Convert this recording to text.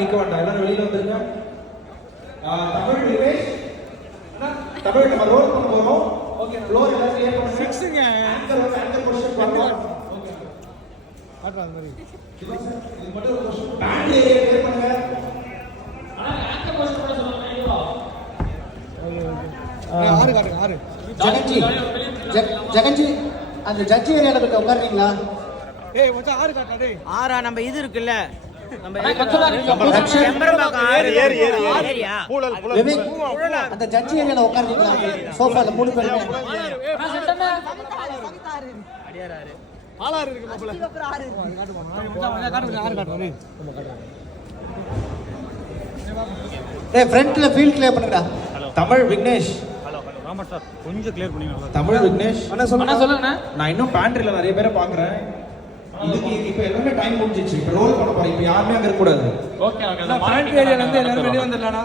நிக்க வேண்டாம், எல்லாரும் வெளியில வந்துருங்க. தமிழ் விவேஷ், தமிழ் நம்ம ரோல் பண்ண போறோம். ஓகே, ஃப்ளோர் எல்லாம் கிளியர் பண்ணுங்க. 6ங்க ஆங்கர் பொசிஷன் பண்ணுங்க. ஓகே, காட்றா அந்த மாதிரி இது மட்டும் ஒரு பொசிஷன் பேண்ட் ஏரியா கிளியர் பண்ணுங்க. ஆங்கர் பொசிஷன் பண்ண சொல்லுங்க. ஆறு காட்டுங்க, ஆறு. ஜெகன்ஜி அந்த ஜட்ஜி ஏரியால போய் உட்கார்றீங்களா? ஏய் மச்சான், ஆறு காட்டுடா டேய். ஆறா நம்ம இது இருக்குல்ல, நம்ம அந்த ஜட்ஜி ஏரியால உட்கார்றீங்களா? சோஃபால மூணு பேர் ஆளாறு இருக்கு மாப்ள. ஆறு காட்டுடா டேய். டேய் ஃப்ரண்ட்ல ஃபீல்ட் கிளியர் பண்ணுடா. தமிழ் விக்னேஷ். ஹலோ ராமா சார், கொஞ்சம் கிளியர் பண்ணுங்க. தமிழ் விக்னேஷ் அண்ணா சொல்லுங்க. நான் இன்னும் பேண்ட்ரில நிறைய பேரை பாக்குறேன். இதுக்கு இப்போ எல்லாமே டைம் முடிஞ்சிச்சு. இப்போ ரோல் பண்ண போறோம். இப்போ யாருமே அங்க இருக்க கூடாது. Okay okay. பேண்ட் ஏரியால இருந்து எல்லாரும் வெளிய வந்துடலாம்டா.